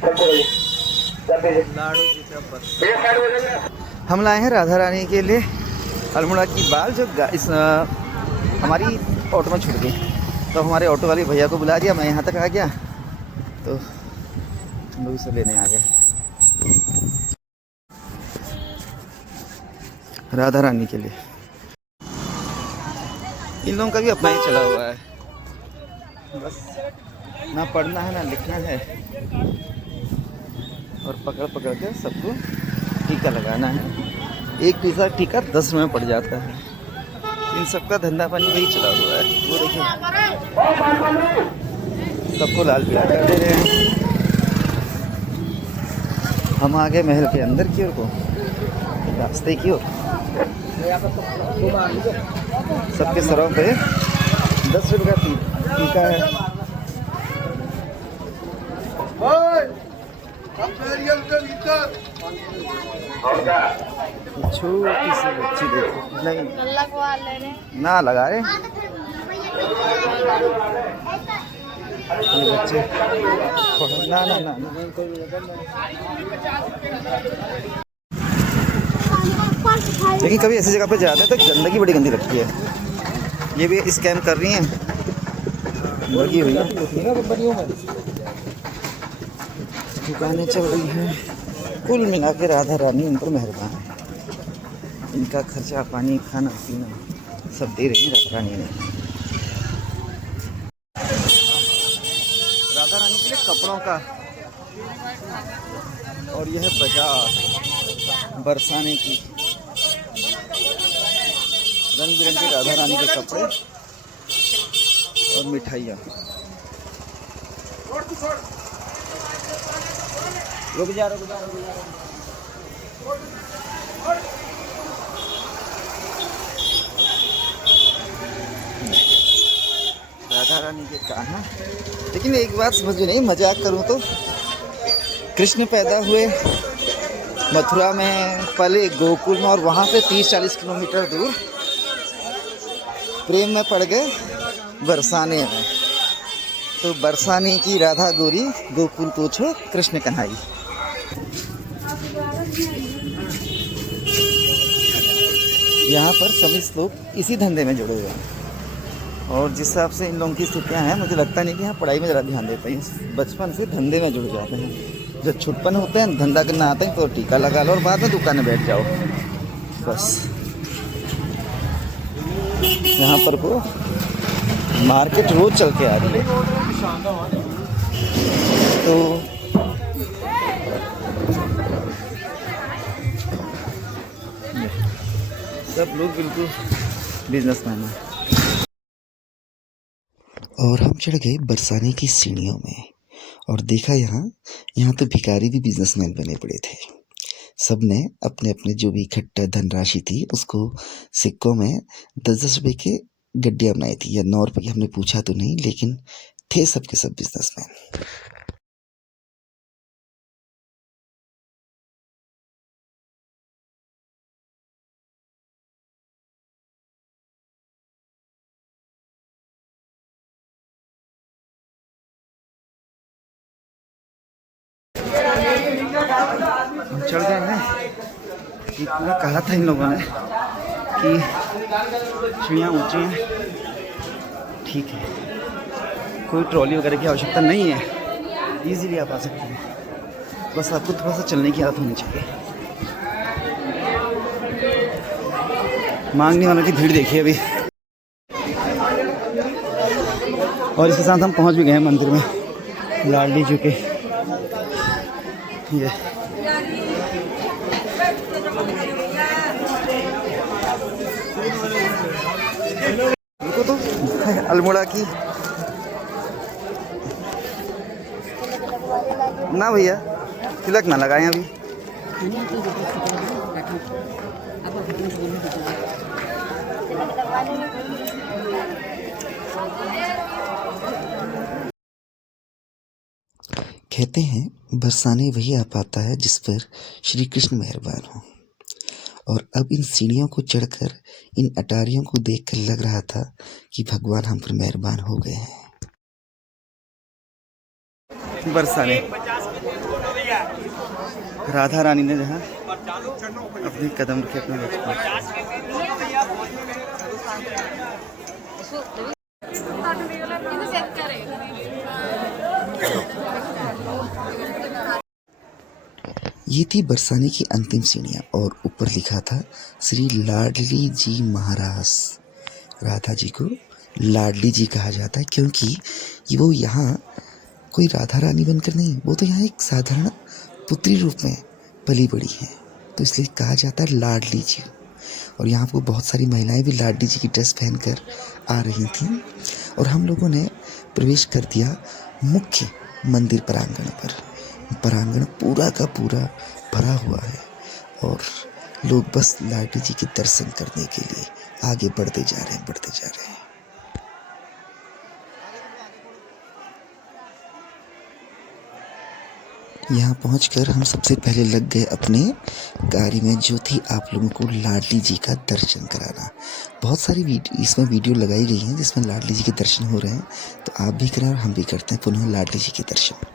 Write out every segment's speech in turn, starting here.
लाडू जी का बस। हम लाए हैं राधा रानी के लिए अल्मोड़ा की बाल, जो इस हमारी ऑटो में छूट गई। तो हमारे ऑटो वाले भैया को बुला दिया, मैं यहाँ तक आ गया तो हम लोग इसे लेने आ गए राधा रानी के लिए। इन लोगों का भी अपना ही चला हुआ है, बस ना पढ़ना है ना लिखना है और पकड़ पकड़ के सबको टीका लगाना है। एक पीसा टीका 10 रुपये में पड़ जाता है। इन सबका धंधा पानी वही चला हुआ है। वो देखिए सबको लाल पीला कर दे रहे हैं। हम आ गए महल के अंदर की ओर को, रास्ते की ओर। सबके सरों पे 10 रुपये का टीका है। छोटी सी बच्ची देखो, नहीं ना लगा रहे ये बच्चे, ना ना ना, ना। लेकिन कभी ऐसी जगह पे जाते हैं तो गंदगी बड़ी गंदी लगती है। ये भी स्कैम कर रही हैं, लगी हुई है, दुकानें चल रही हैं। कुल मिला के राधा रानी इन पर मेहरबान है। इनका खर्चा पानी खाना पीना सब दे रही है राधा रानी ने। राधा रानी के लिए कपड़ों का, और यह है बाजार बरसाने की। रंग बिरंगे राधा रानी के कपड़े और मिठाइयाँ। रुक जा। राधा रानी के कहा, लेकिन एक बात समझ में नहीं, मजाक करूं तो कृष्ण पैदा हुए मथुरा में, पहले गोकुल में, और वहां से 30-40 किलोमीटर दूर प्रेम में पड़ गए बरसाने में। तो बरसाने की राधा गोरी, गोकुल पूछो कृष्ण कन्हाई। यहाँ पर सभी लोग इसी धंधे में जुड़े हुए हैं। और जिस हिसाब से इन लोगों की स्थितियाँ हैं, मुझे लगता नहीं कि यहाँ पढ़ाई में ज़रा ध्यान देते हैं। बचपन से धंधे में जुड़ जाते हैं। जब छुटपन होते हैं, धंधा करना आता है तो टीका लगा लो और बाद में दुकान में बैठ जाओ बस। यहाँ पर को मार्केट रोज चल के आ रही है, तो सब लोग बिल्कुल बिजनेसमैन हैं। और हम चढ़ गए बरसाने की सीढ़ियों में और देखा यहाँ तो भिखारी भी बिजनेसमैन बने पड़े थे। सबने अपने अपने जो भी इकट्ठा धनराशि थी उसको सिक्कों में 10-10 रुपए के गड्डियाँ बनाई थी, या 9 रुपए की, हमने पूछा तो नहीं, लेकिन थे सबके सब बिजनेसमैन। चढ़ गए हैं। इतना कहा था इन लोगों ने कि सीढ़ियाँ ऊंची हैं, ठीक है, कोई ट्रॉली वगैरह की आवश्यकता नहीं है, इजीली आप आ सकते हैं। बस आपको थोड़ा सा चलने की आदत होनी चाहिए। मांगने वालों की भीड़ देखिए अभी। और इसके साथ हम पहुंच भी गए हैं मंदिर में, लाडली जी के। ये देखो तो अल्मोड़ा की ना भैया, तिलक ना लगाए अभी। कहते हैं बरसाने वही आ पाता है जिस पर श्री कृष्ण मेहरबान हो। और अब इन सीढ़ियों को चढ़कर, इन अटारियों को देखकर लग रहा था कि भगवान हम पर मेहरबान हो गए हैं। बरसाने राधा रानी ने जहाँ अपने कदम रखे अपने बचपन। ये थी बरसाने की अंतिम सीढ़ियाँ और ऊपर लिखा था श्री लाडली जी महाराज। राधा जी को लाडली जी कहा जाता है क्योंकि ये वो यहाँ कोई राधा रानी बनकर नहीं, वो तो यहाँ एक साधारण पुत्री रूप में पली बड़ी हैं, तो इसलिए कहा जाता है लाडली जी। और यहाँ पर बहुत सारी महिलाएं भी लाडली जी की ड्रेस पहनकर आ रही थीं और हम लोगों ने प्रवेश कर दिया मुख्य मंदिर प्रांगण पर। प्रांगण पूरा का पूरा भरा हुआ है और लोग बस लाडली जी के दर्शन करने के लिए आगे बढ़ते जा रहे हैं। यहाँ पहुँचकर हम सबसे पहले लग गए अपने कार्य में, जो थी आप लोगों को लाडली जी का दर्शन कराना। बहुत सारी इसमें वीडियो लगाई गई हैं जिसमें लाडली जी के दर्शन हो रहे हैं, तो आप भी करें और हम भी करते हैं पुनः लाडली जी के दर्शन।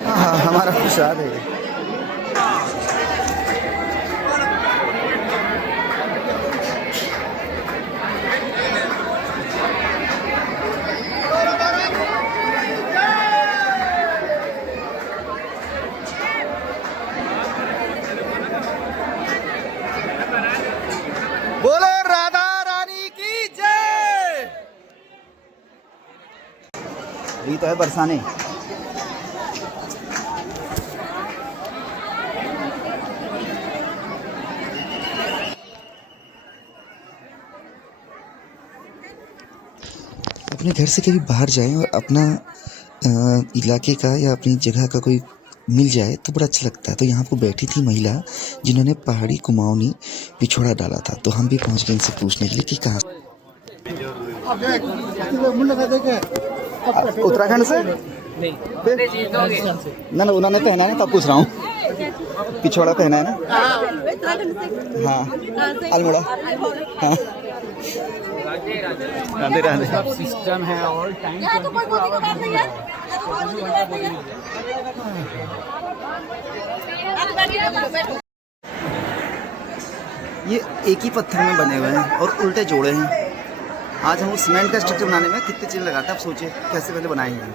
हाँ, हमारा प्रसाद है। बोलो राधा रानी की जय। ये तो है बरसाने। अपने घर से कभी बाहर जाएं और अपना इलाके का या अपनी जगह का कोई मिल जाए तो बड़ा अच्छा लगता है। तो यहाँ पर बैठी थी महिला जिन्होंने पहाड़ी कुमाऊनी पिछोड़ा डाला था, तो हम भी पहुँच गए इनसे पूछने के लिए कि कहाँ। उत्तराखंड से नहीं ना उन्होंने पहना है ना, तब पूछ रहा हूँ। पिछोड़ा पहना है ना? हाँ, अल्मोड़ा। हाँ, राधे राधे। सिस्टम है ऑल टाइम। ये एक ही पत्थर में बने हुए हैं और उल्टे जोड़े हैं। आज हम सीमेंट का स्ट्रक्चर बनाने में कितनी चीज़ लगाते हैं, आप सोचिए कैसे पहले बनाएंगे हम।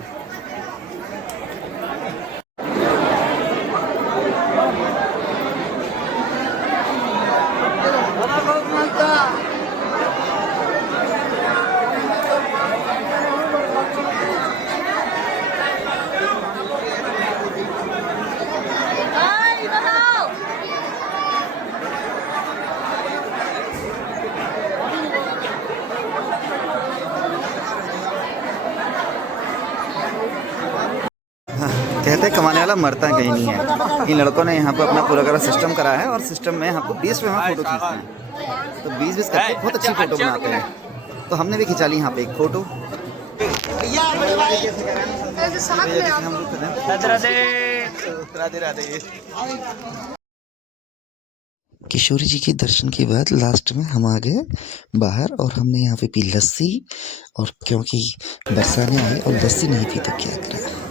कहते हैं कमाने वाला मरता कहीं नहीं है। इन लड़कों ने यहाँ पर अपना पूरा सिस्टम करा है और सिस्टम में यहाँ पर 20 पे हम फोटो खींचते हैं, तो 20 करके बहुत अच्छी फोटो बनाते हैं। तो हमने भी खिंचा ली यहाँ पे एक फोटो। राधे राधे। किशोरी जी के दर्शन के बाद लास्ट में हम आ गए बाहर और हमने यहाँ पे पी लस्सी, और क्योंकि बरसाने आए और लस्सी नहीं पी तो क्या करें।